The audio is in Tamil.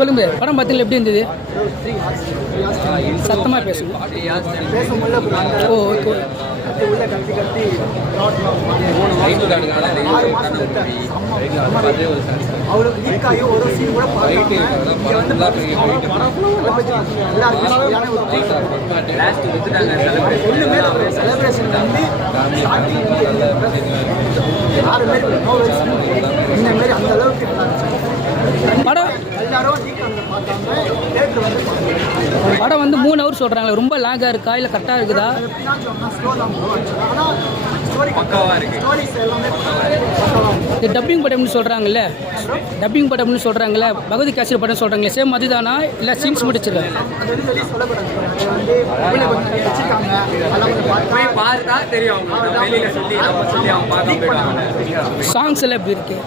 சொல்லுங்க படம் பார்த்தீங்களா எப்படி இருந்தது? சத்தமாக பேசுங்க. ஓ ஓகே. படம் வந்து 3 ஹவர் சொல்கிறாங்களே, ரொம்ப லாகாக இருக்கா இல்லை கரெக்டாக இருக்குதா? இது டப்பிங் படம்னு சொல்கிறாங்கல்ல, டப்பிங் படம்னு சொல்கிறாங்கல்ல, பகவதி காசியர் படம் சொல்கிறாங்களே, சேம் அதுதானா இல்லை சீன்ஸ் முடிச்சிருக்காங்க? சாங்ஸ் எல்லாம் எப்படி இருக்கு?